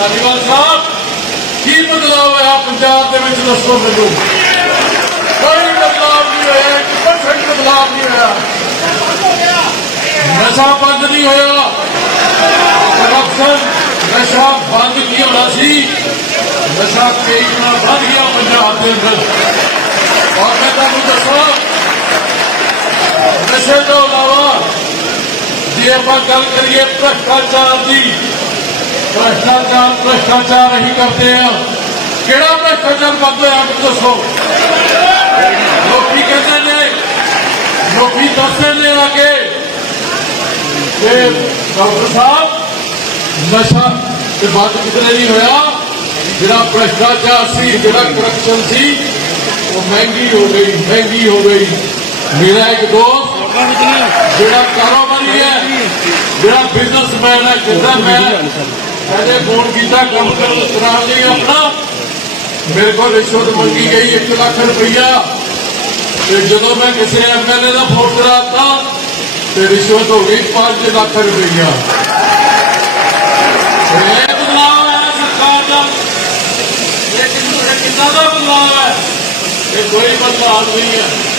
ਧਾਲੀਵਾਲ ਸਾਹਿਬ। ਕੀ ਬਦਲਾਅ ਹੋਇਆ ਪੰਜਾਬ ਦੇ ਵਿੱਚ, ਦੱਸੋ ਮੈਨੂੰ। ਕੋਈ ਬਦਲਾਅ ਨਹੀਂ ਹੋਇਆ, ਇੱਕ ਪਰਸੈਂਟ ਬਦਲਾਅ ਨਹੀਂ ਹੋਇਆ। ਨਸ਼ਾ ਬੰਦ ਨਹੀਂ ਹੋਇਆ। ਕਰਪਸ਼ਨ ਨਸ਼ਾ ਬੰਦ ਕੀ ਹੋਣਾ ਸੀ? ਨਸ਼ਾ ਤੇਜ਼ੀ ਨਾਲ ਵੱਧ ਗਿਆ ਪੰਜਾਬ ਦੇ ਅੰਦਰ। ਔਰ ਮੈਂ ਤੁਹਾਨੂੰ ਦੱਸਾਂ, ਨਸ਼ੇ ਤੋਂ ਇਲਾਵਾ ਜੇ ਆਪਾਂ ਗੱਲ ਕਰੀਏ ਭ੍ਰਸ਼ਟਾਚਾਰ ਦੀ ਭ੍ਰਸ਼ਟਾਚਾਰ ਭ੍ਰਸ਼ਟਾਚਾਰ ਅਸੀਂ ਕਰਦੇ ਆ। ਕਿਹੜਾ ਭ੍ਰਸ਼ਟਾਚਾਰ ਕਰਦੇ ਹੋਇਆ ਦੱਸੋ। ਲੋਕੀ ਕਹਿੰਦੇ ਨੇ, ਲੋਕੀ ਦੱਸਦੇ ਨੇ ਆ ਕੇ ਕਿ ਡਾਕਟਰ ਸਾਹਿਬ, ਨਸ਼ਾ ਤੇ ਬੰਦ ਕਿਤੇ ਨਹੀਂ ਹੋਇਆ? ਜਿਹੜਾ ਭ੍ਰਸ਼ਟਾਚਾਰ ਸੀ, ਜਿਹੜਾ ਕਰਪਸ਼ਨ ਸੀ, ਉਹ ਮਹਿੰਗੀ ਹੋ ਗਈ, ਮਹਿੰਗੀ ਹੋ ਗਈ। ਮੇਰਾ ਇੱਕ ਦੋਸਤ, ਜਿਹੜਾ ਕਾਰੋਬਾਰੀ ਹੈ, ਜਿਹੜਾ ਬਿਜ਼ਨਸਮੈਨ ਹੈ, ਜਿੱਦਾਂ ਮੈਂ ਕਹਿੰਦੇ ਫੋਨ ਕੀਤਾ ਕੰਮ ਕਰਨ ਕਰਾਉਣ ਲਈ ਆਪਣਾ ਮੇਰੇ ਕੋਲ ਰਿਸ਼ਵਤ ਮੰਗੀ ਗਈ 1 ਲੱਖ ਰੁਪਈਆ। ਤੇ ਜਦੋਂ ਮੈਂ ਕਿਸੇ ਐਮਐਲਏ ਦਾ ਫੋਨ ਕਰਾਤਾ ਤੇ ਰਿਸ਼ਵਤ ਹੋ ਗਈ 5 ਲੱਖ ਰੁਪਈਆ। ਇਹ ਬਦਲਾਅ ਹੈ ਸਰਕਾਰ ਦਾ। ਇਹ ਕਿੰਨਾ ਇਹ ਕਿੰਨਾ ਦਾ ਬਦਲਾਅ ਹੈ? ਇਹ ਕੋਈ ਬਦਲਾਅ ਨਹੀਂ ਹੈ।